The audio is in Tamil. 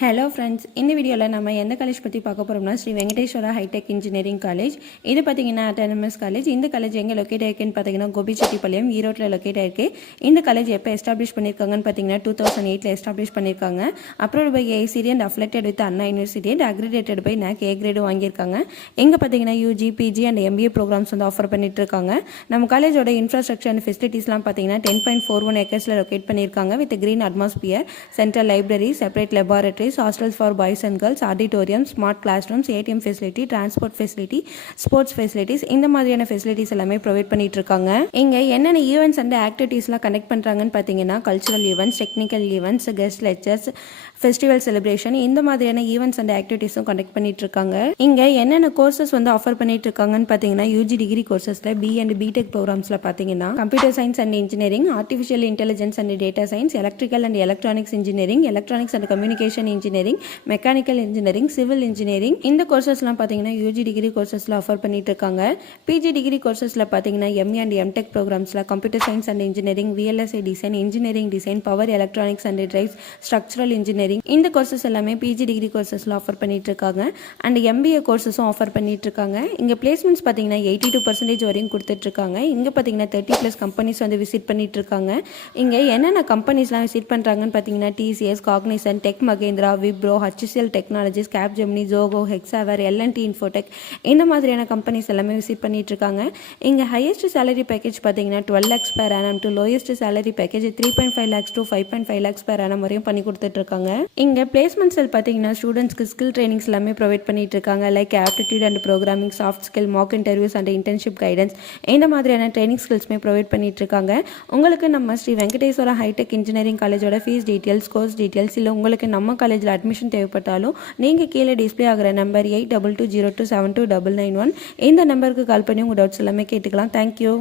ஹலோ ஃப்ரெண்ட்ஸ், இந்த வீடியோவில் நம்ம எந்த காலேஜ் பற்றி பார்க்க போகிறோம்னா Sri Venkateswara hitech engineering college. இது பார்த்தீங்கன்னா அட்டானமஸ் காலேஜ். இந்த காலேஜ் எங்கே லொக்கேட் ஆயிருக்குன்னு பார்த்தீங்கன்னா கோபிச்செட்டிப்பாளையம், ஈரோட்டில் லொக்கேட் ஆயிருக்கு. இந்த காலேஜ் எப்போ எஸ்டாப்ளிஷ் பண்ணியிருக்காங்கன்னு பார்த்தீங்கன்னா 2008 எஸ்டாப்ளிஷ் பண்ணியிருக்காங்க. Approved by ACT and affiliated with Anna university and accredited by NAC A grade வாங்கியிருக்காங்க. இங்கே பார்த்தீங்கன்னா UG, PG and MBA programmes வந்து ஆஃபர் பண்ணிட்டு இருக்காங்க. நம்ம காலேஜோட இன்ஃப்ராஸ்ட்ரக்சர் அண்ட் ஃபெசிலிட்டிஸ்லாம் பார்த்தீங்கன்னா 10.41 ஏக்கர்ஸில் லொக்கேட் பண்ணியிருக்காங்க with green atmosphere, central library, separate laboratory, hostels for boys and girls, auditorium, smart classrooms, ATM facility, transport facility, sports facilities இந்த மாதிரியான ஃபெசிலிட்டிஸ் எல்லாமே ப்ரொவைட் பண்ணிட்டு இருக்காங்க. இங்க என்னென்ன ஈவெண்ட்ஸ் அண்ட் ஆக்டிவிட்டீஸ்லாம் கண்டக்ட் பண்றாங்கன்னு பார்த்தீங்கன்னா cultural events, technical events, guest lectures, festival celebration இந்த மாதிரியான ஈவெண்ட்ஸ் அண்ட் ஆக்டிவிட்டீஸும் கண்டக்ட் பண்ணிட்டு இருக்காங்க. இங்க என்னென்ன கோர்சஸ் வந்து ஆஃபர் பண்ணிட்டு இருக்காங்கன்னு பார்த்தீங்கன்னா UG டிகிரி கோர்சஸ்ல B and BTech ப்ரோக்ராம்ஸ்ல பார்த்தீங்கன்னா computer science and engineering, artificial intelligence and data science, electrical and electronics engineering, electronics and communication engineering, mechanical engineering, civil engineering இந்த கோர்சஸ்லாம் பார்த்தீங்கன்னா UG டிகிரி கோர்சஸ்ல ஆஃபர் பண்ணிட்டு இருக்காங்க. PG டிகிரி கோர்சஸ்ல பார்த்தீங்கன்னா ME and MTech ப்ரோக்ராம்ஸ்ல computer science and engineering, VLSI design, engineering design, power electronics and drives, structural engineering இந்த கோர்சஸ் எல்லாமே PG டிகிரி கோர்சஸ்ல ஆஃபர் பண்ணிட்டு இருக்காங்க. அண்ட் MBA கோர்சஸும் ஆஃபர் பண்ணிட்டு இருக்காங்க. இங்க பிளேஸ்மெண்ட்ஸ் பார்த்தீங்கன்னா 82% வரையும் கொடுத்துட்டு இருக்காங்க. இங்க பார்த்தீங்கன்னா 30+ கம்பெனிஸ் வந்து விசிட் பண்ணிட்டு இருக்காங்க. இங்க என்னென்ன கம்பெனிஸ்லாம் விசிட் பண்றாங்கன்னு பார்த்தீங்கன்னா TCS, Cognizant, Tech Mahindra, Wipro, HCL technologies, Capgemini, Zoho, Hexaware, L&T Infotech இந்த மாதிரியான கம்பெனிஸ் எல்லாமே விசிட் பண்ணிட்டு இருக்காங்க. இங்க ஹையஸ்ட் சேலரி பேக்கேஜ் பார்த்தீங்கன்னா 12 lakhs per annum to lowest salary package 3.5 lakhs to 5.5 lakhs per annum வரையும் பண்ணி கொடுத்துட்டு இருக்காங்க. இங்க பிளேஸ்மெண்ட் செல் பார்த்தீங்கன்னா ஸ்டூடெண்ட்ஸ்க்கு ஸ்கில் ட்ரைனிங்ஸ் எல்லாமே ப்ரொவைட் பண்ணிட்டு இருக்காங்க. Like aptitude and programming, soft skill, mock interviews and internship guidance இந்த மாதிரியான ட்ரைனிங் ஸ்கில்ஸ்மே ப்ரொவைட் பண்ணிட்டு இருக்காங்க. உங்களுக்கு நம்ம ஸ்ரீ வெங்கடேஸ்வரா ஹைடெக் இன்ஜினியரிங் காலேஜோட ஃபீஸ் டீட்டெயில்ஸ், கோர்ஸ் டீட்டெயில்ஸ் இல்லை உங்களுக்கு நம்ம காலேஜில் அட்மிஷன் தேவைப்பட்டாலும் நீங்கள் கீழே டிஸ்பிளே ஆகிற நம்பர் 8220272991 இந்த நம்பருக்கு கால் பண்ணி உங்கள் டவுட்ஸ் எல்லாமே கேட்டுக்கலாம். தேங்க்யூ.